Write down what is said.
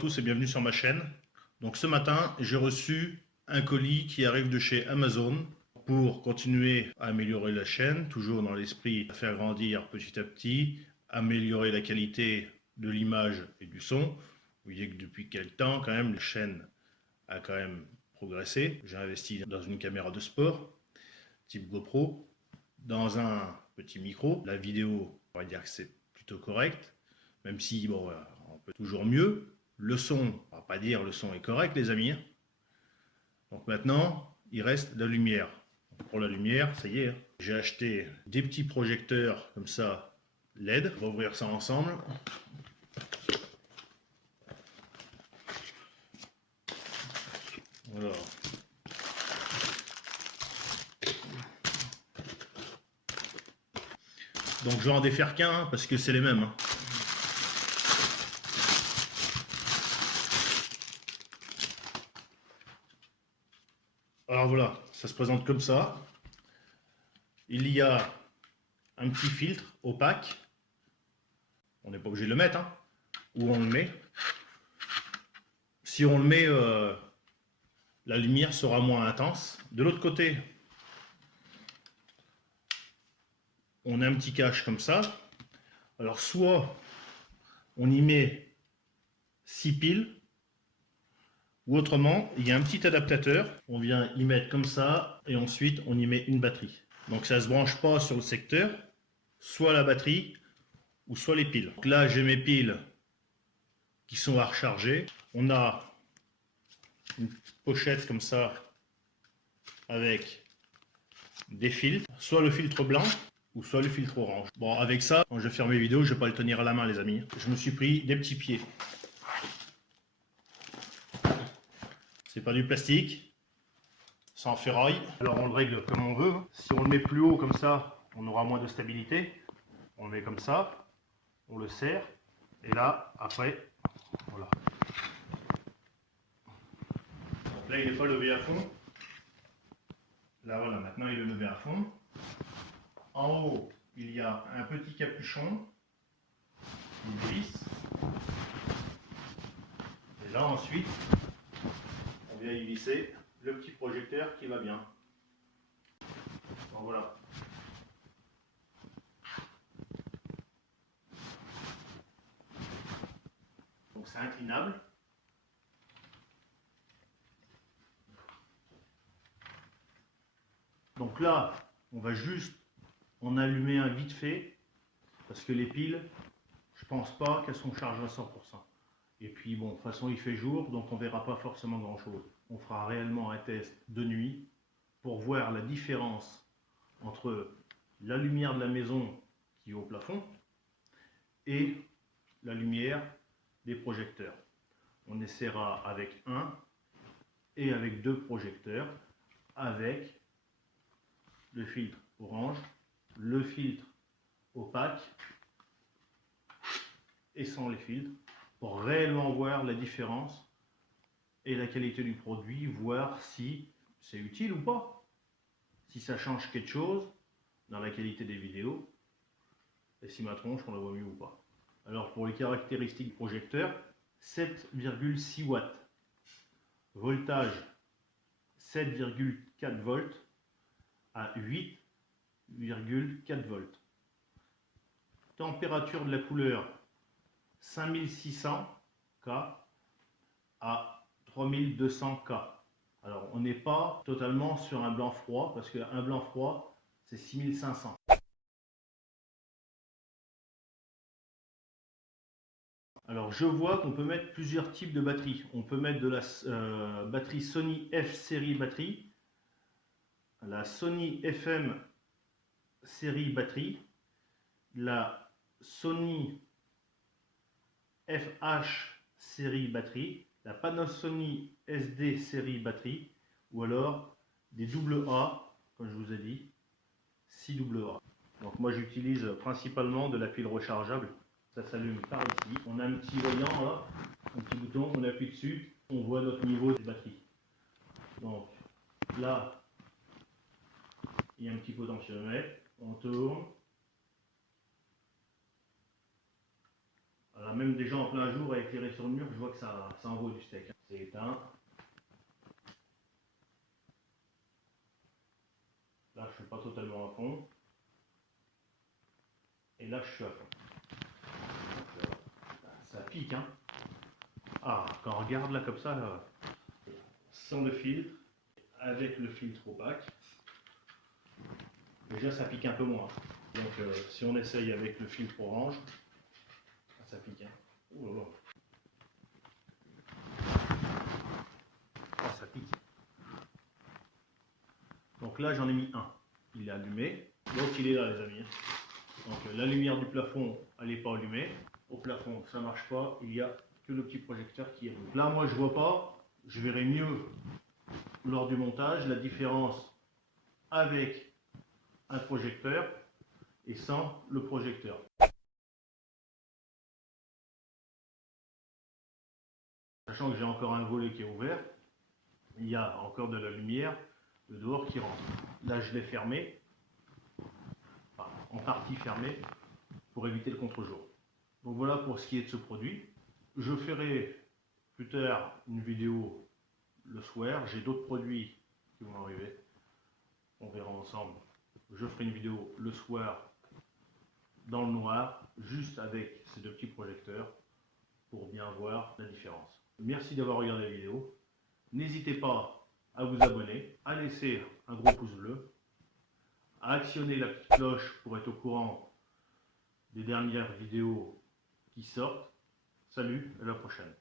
tous et bienvenue sur ma chaîne. Donc ce matin, j'ai reçu un colis qui arrive de chez Amazon pour continuer à améliorer la chaîne, toujours dans l'esprit de faire grandir petit à petit, améliorer la qualité de l'image et du son. Vous voyez que depuis quelques temps, quand même, la chaîne a quand même progressé. J'ai investi dans une caméra de sport, type GoPro, dans un petit micro. La vidéo, on va dire que c'est plutôt correct, même si, bon, on peut toujours mieux. Le son, on va pas dire le son est correct, les amis. Donc maintenant, il reste la lumière. Pour la lumière, ça y est, j'ai acheté des petits projecteurs comme ça, LED. On va ouvrir ça ensemble. Voilà. Donc je vais en défaire qu'un parce que c'est les mêmes. Alors voilà, ça se présente comme ça. Il y a un petit filtre opaque. On n'est pas obligé de le mettre, hein. Où on le met. Si on le met, la lumière sera moins intense. De l'autre côté, on a un petit cache comme ça. Alors soit on y met 6 piles, ou autrement, il y a un petit adaptateur, on vient y mettre comme ça, et ensuite on y met une batterie. Donc ça ne se branche pas sur le secteur, soit la batterie, ou soit les piles. Donc là j'ai mes piles qui sont à recharger. On a une pochette comme ça, avec des filtres, soit le filtre blanc, ou soit le filtre orange. Bon, avec ça, quand je vais faire mes vidéos, je ne vais pas le tenir à la main, les amis. Je me suis pris des petits pieds. C'est pas du plastique, c'est en ferraille. Alors on le règle comme on veut. Si on le met plus haut comme ça, on aura moins de stabilité. On le met comme ça, on le serre, et là, après, voilà. Donc là, il n'est pas levé à fond. Là, voilà, maintenant il est levé à fond. En haut, il y a un petit capuchon, une vis. Et là, ensuite, on vient y visser le petit projecteur qui va bien. Donc voilà. Donc c'est inclinable. Donc là, on va juste en allumer un vite fait, parce que les piles, je pense pas qu'elles sont chargées à 100%. Et puis bon, de toute façon il fait jour, donc on verra pas forcément grand chose. On fera réellement un test de nuit pour voir la différence entre la lumière de la maison qui est au plafond et la lumière des projecteurs. On essaiera avec un et avec deux projecteurs, avec le filtre orange, le filtre opaque et sans les filtres, pour réellement voir la différence et la qualité du produit, voir si c'est utile ou pas, si ça change quelque chose dans la qualité des vidéos, et si ma tronche on la voit mieux ou pas. Alors pour les caractéristiques du projecteur, 7,6 watts, voltage 7,4 volts à 8,4 volts, température de la couleur 5600 K à 3200 K. Alors on n'est pas totalement sur un blanc froid, parce qu'un blanc froid c'est 6500. Alors je vois qu'on peut mettre plusieurs types de batteries. On peut mettre de la batterie Sony F série batterie, la Sony FM série batterie, la Sony FH série batterie, la Panasonic SD série batterie, ou alors des AA, comme je vous ai dit, 6 AA. Donc moi j'utilise principalement de la pile rechargeable. Ça s'allume par ici. On a un petit voyant là, un petit bouton, on appuie dessus, on voit notre niveau des batteries. Donc là, il y a un petit potentiomètre, on tourne. Voilà. Même déjà en plein jour, à éclairer sur le mur, je vois que ça envoie du steak. C'est éteint. Là, je suis pas totalement à fond. Et là, je suis à fond. Donc, ça pique, hein. Ah, quand on regarde là comme ça, là, sans le filtre, avec le filtre opaque, déjà ça pique un peu moins. Donc si on essaye avec le filtre orange, ça pique. Hein. Oh là là. Oh, ça pique. Donc là j'en ai mis un. Il est allumé. L'autre il est là les amis. Donc la lumière du plafond elle n'est pas allumée. Au plafond ça marche pas. Il y a que le petit projecteur qui est allumé. Là moi je vois pas. Je verrai mieux lors du montage la différence avec un projecteur et sans le projecteur. Sachant que j'ai encore un volet qui est ouvert, il y a encore de la lumière de dehors qui rentre. Là je l'ai fermé, enfin, en partie fermé, pour éviter le contre-jour. Donc voilà pour ce qui est de ce produit. Je ferai plus tard une vidéo le soir, j'ai d'autres produits qui vont arriver, on verra ensemble. Je ferai une vidéo le soir dans le noir, juste avec ces deux petits projecteurs, pour bien voir la différence. Merci d'avoir regardé la vidéo. N'hésitez pas à vous abonner, à laisser un gros pouce bleu, à actionner la petite cloche pour être au courant des dernières vidéos qui sortent. Salut, à la prochaine.